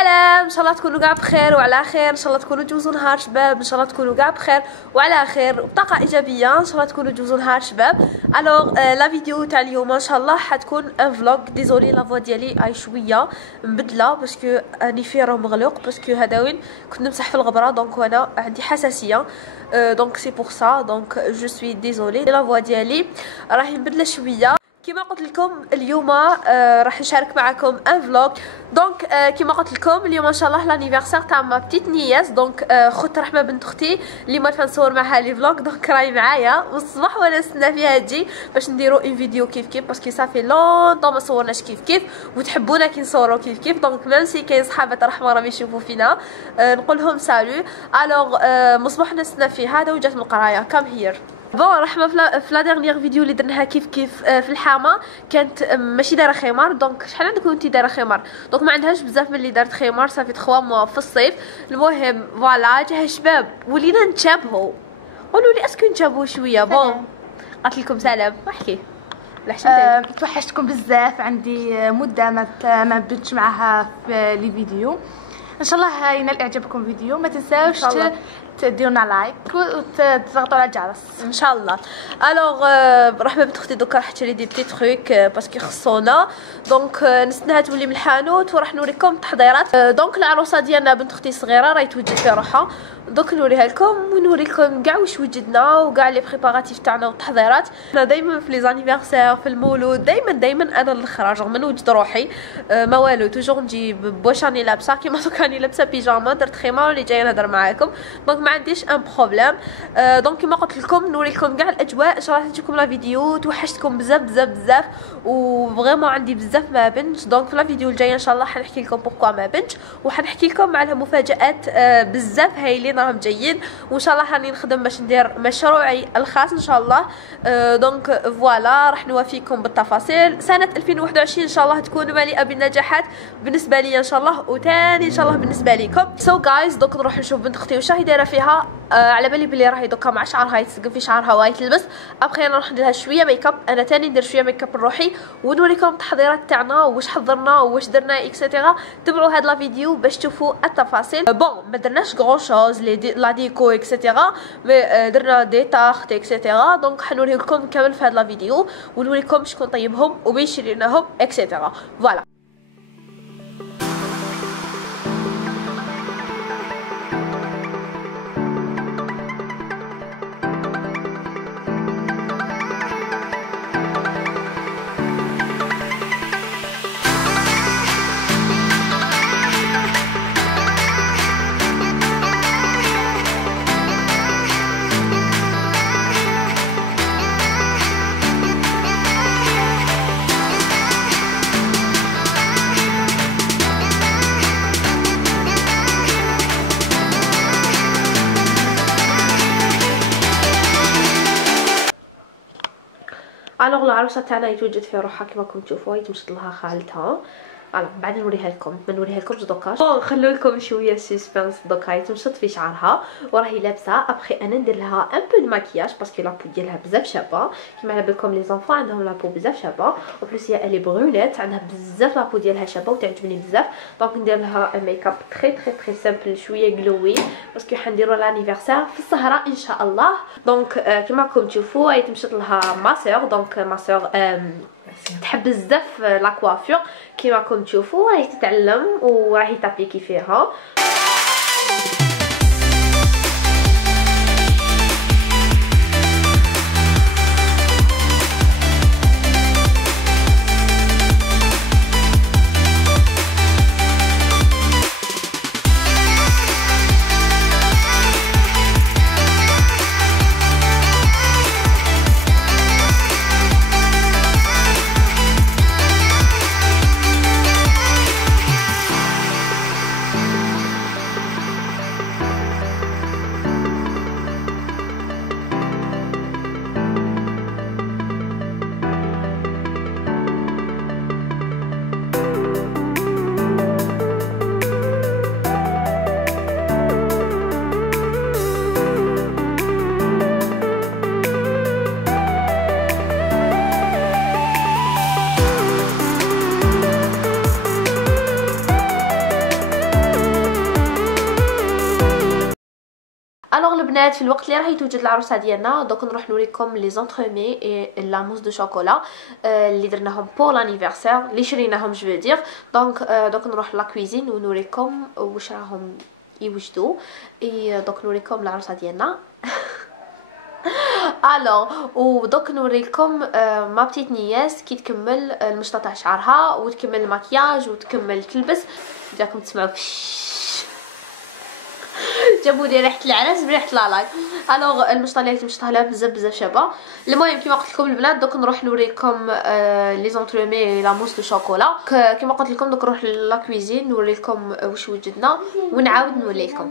سلام، ان شاء الله تكونوا كاع بخير وعلى خير، ان شاء الله تكونوا تجوزوا نهار شباب، ان شاء الله تكونوا كاع بخير وعلى خير وبطاقه ايجابيه، ان شاء الله تكونوا تجوزوا نهار شباب. الوغ لا فيديو تاع اليوم ان شاء الله حتكون ان فلوغ. ديزولي لا فوا ديالي اي شويه مبدله باسكو راني في راه مغلوق، باسكو هذا وين كنت نمسح في الغبره دونك وانا عندي حساسيه، دونك سي بور سا دونك جو سوي ديزولي. لا فوا ديالي راهي مبدله شويه. كما قلت لكم اليوم راح نشارك معكم ان فلوغ. دونك كما قلت لكم اليوم ان شاء الله لانيفرسير تاع ما بتيت نياس، دونك خوت رحمه بنت اختي اللي ما نصور معها لي فلوغ، دونك راهي معايا والصباح وانا نستنى فيها تجي باش نديرو ان فيديو كيف كيف، باسكو صافي لونطون ما صورناش كيف كيف وتحبونا كي نصورو كيف كيف. دونك ميم سي كاين صحابه رحمه راهم يشوفوا فينا نقول لهم سالو. الوغ مصباح نستنى فيها هذا وجات من القرايه كام هير. بون رحمه في لا ديرنيير فيديو اللي درناها كيف كيف في الحامه كانت ماشي دايره خمار، دونك شحال عندكم انت دايره خمار، دونك ما عندهاش بزاف من اللي دارت خمار، صافي 3 موا في الصيف. المهم فوالا جاها شباب ولينا نتشابهوا، قولوا لي اسكو نتشابهوا شويه. بون قالت لكم سلام واحكي توحشتكم بزاف، عندي مده ما بدتش معها في لي فيديو. ان شاء الله ينال اعجابكم الفيديو، ما تنساوش تديروا لنا لايك وتضغطوا على الجرس ان شاء الله. الوغ رحمه بنت اختي دوكا راح تشري دي بتي تروك باسكو خصونا، دونك نستناها تولي من الحانوت وراح نوريكم التحضيرات. دونك العروسه ديالنا بنت اختي الصغيره راهي توجد في روحها، دوك نوريها لكم ونوريكم كاع واش وجدنا وكاع لي بريباراتيف تاعنا والتحضيرات. انا دائما في لي زانيفرسير في المولود دائما انا الاخراج من نوجد روحي ما والو، توجور نجيب بواش راني لابسه كيما دوك راني لابسه بيجاما درت خيمه ولي جايه نهضر معاكم، دونك ما عنديش ان بروبليم. دونك كما قلت لكم نوريكم كاع الاجواء. ان شاء الله تجيكم لا فيديو، توحشتكم بزاف بزاف بزاف وفريمون عندي بزاف ما بنش. دونك في لا فيديو الجايه ان شاء الله حنحكي لكم بوركوا ما بنش، وحنحكي لكم على مفاجات بزاف هايلين راهم جايين، وان شاء الله راني نخدم باش ندير مشروعي الخاص ان شاء الله. دونك فوالا راح نوافيكم بالتفاصيل. سنه 2021 ان شاء الله تكون مليئه بالنجاحات بالنسبه لي ان شاء الله، وثاني ان شاء الله بالنسبه لكم. سو جايز دوك نروح نشوف بنت اختي واش راهي دايره فيها. على بالي بلي راهي دوكا مع شعرها يتسقم في شعرها وهاي تلبس. ابخي انا نروح ندير لها شويه ميك اب، انا ثاني ندير شويه ميك اب لروحي ونوريكم التحضيرات تاعنا واش حضرنا واش درنا اكسيتيرا. تبعوا هاد لا فيديو باش تشوفوا التفاصيل. بون ما درناش غران شوز لا ديكو اكسيتيرا، مي درنا دي تارت اكسيتيرا. دونك حنوريه لكم كامل في هاد لا فيديو ونوريكم شكون طيبهم وبين شريناهم اكسيتيرا. فوالا الوغ العروسه تاعنا يتوجد في روحها كما راكم تشوفوا، يتمشط لها خالتها. فوالا بعد نوريها لكم، ما نوريها لكمش دوكا، نخلو لكم شويه سسبانس. دوكا يتمشط في شعرها وراهي لابسه. ابخي انا ندير لها ان بو دو ماكياج باسكو لابو ديالها بزاف شابه، كيما على بالكم لي زونفون عندهم لابو بزاف شابه، و بليس هي الي برونيت عندها بزاف لابو ديالها شابه وتعجبني بزاف. دونك ندير لها ميك اب تري سامبل شويه غلوي باسكو حنديروا لانيفرسير في السهره ان شاء الله. دونك كيما راكم تشوفوا يتمشط لها ماسور. دونك ماسور تحب بزاف لا كوافور كيما راكم تشوفوا، راهي تتعلم وراهي تابيكي فيها. الوغ البنات في الوقت اللي راهي توجد العروسه ديالنا دوك نروح نوريكم لي زونترومي اي لا موس دو شوكولا اللي درناهم بور لانيفرسير اللي شريناهم جو فو دير. دوك نروح لا كويزين ونوريكم واش راهم يوجدوا. اي دوك نوريكم العروسه ديالنا. الوغ ودوك نوريكم ما بتيت نياس كي تكمل المشطه تاع شعرها وتكمل المكياج وتكمل تلبس. جاكم تسمعوا جابوا لي ريحه العرس بريحه لالاك. الوغ المشطه اللي مشطها لها بزاف شابه. المهم كيما قلت لكم البنات دوك نروح نوريكم لي زونترومي لا موس دو شوكولا. كيما قلت لكم دوك نروح لا كويزين نوريكم واش وجدنا ونعاود نولي لكم.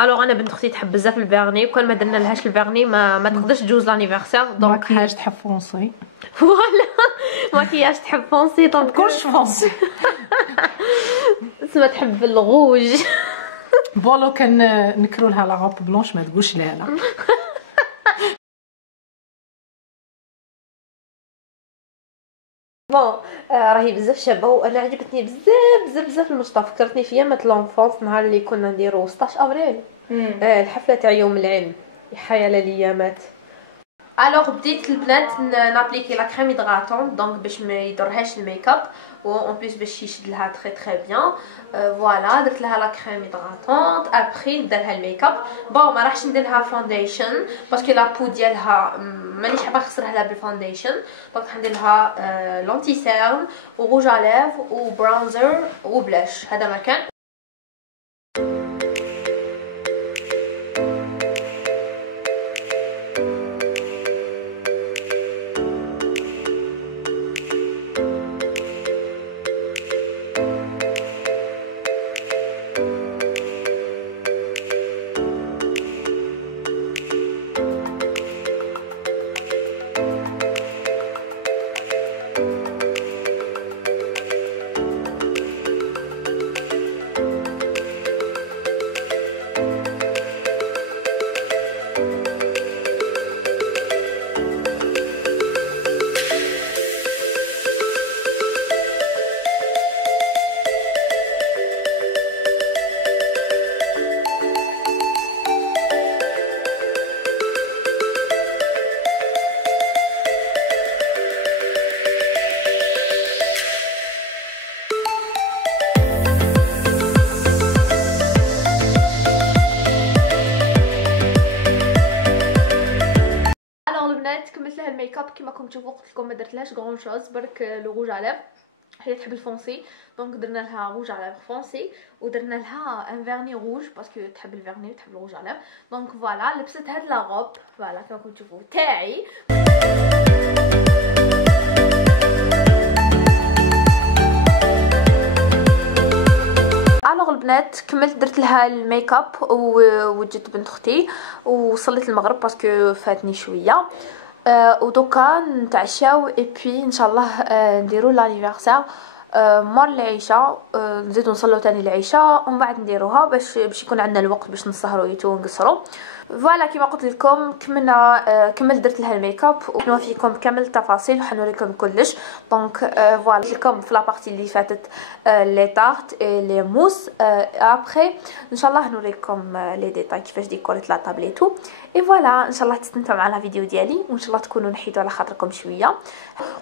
الوغ انا بنت اختي تحب بزاف الفيرني وكان ما درنا لهاش الفيرني ما تقدرش تجوز لانيفرسير. دونك ماكياج تحب فونسي. فوالا ماكياج تحب فونسي. دونك كلش فونسي. اسمها تحب الغوج. بولو كان نكرو لها لا روب بلونش ما تقولش لا لا. بون راهي بزاف شابه وانا عجبتني بزاف المشطه. فكرتني في يامات لونفونس نهار اللي كنا نديرو 16 ابريل الحفله تاع يوم العلم. يحيا ليامات. الوغ بديت البنات نابليكي لا كريم هيدراتون دونك باش ما يضرهاش الميك اب و اون بليس باش يشد لها تري بيان. فوالا درت لها لا كريم هيدراتون ابري نبدا لها الميك اب. بون ما راحش ندير لها فونديشن باسكو لا بو ديالها مانيش حابه نخسرها لها بالفونديشن. دونك ندير لها لونتي سيرم وروج ا ليف وبرونزر وبلاش. هذا ما كان. كملت لها الميك اب كما راكم تشوفوا. قلت لكم ما درتلهاش غون شوز برك لو روج على هي تحب الفونسي دونك درنا لها روج على فونسي ودرنا لها ان فيرني روج باسكو تحب الفيرني وتحب الروج على. دونك فوالا لبست هاد لا روب فوالا كما راكم تشوفوا تاعي. الوغ البنات كملت درت لها الميك اب ووجدت بنت اختي وصليت المغرب باسكو فاتني شويه. ودوكا نتعشاو اي بي ان شاء الله نديرو لانيفرسير مور العشاء. نزيدو نصلو تاني العشاء ومن بعد نديروها باش يكون عندنا الوقت باش نسهرو يتو ونقصرو. فوالا كيما قلت لكم كملت درت لها الميك اب ونوفيكم كامل التفاصيل وحنوريكم كلش. دونك فوالا لكم في لابارتي اللي فاتت لي طارت اي لي موس. ابري ان شاء الله نوريكم لي ديتاي كيفاش ديكوريت لا طابليتو. اي فوالا ان شاء الله تستمتعوا مع لا فيديو ديالي وان شاء الله تكونوا نحيدوا على خاطركم شويه.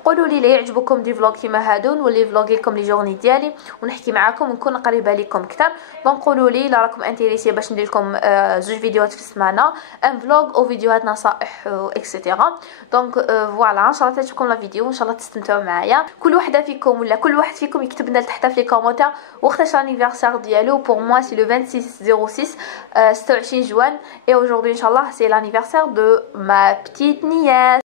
قولوا لي لا يعجبكم دي فلوغ كيما هادو نولي فلوغي لكم لي جورني ديالي ونحكي معاكم ونكون قريبه لكم اكثر. دونك قولوا لي لا راكم انتريسي باش ندير لكم زوج فيديوهات في السمانه تاعنا ان فلوغ او فيديوهات نصائح اكسيتيرا. دونك فوالا ان شاء الله تعجبكم لا فيديو وان شاء الله تستمتعوا معايا. كل وحده فيكم ولا كل واحد فيكم يكتب لنا لتحت في لي كومونتير وقتاش لانيفرسير ديالو. بور موا سي لو 26/06 26 جوان. اي aujourd'hui ان شاء الله سي l'anniversaire de ma petite nièce.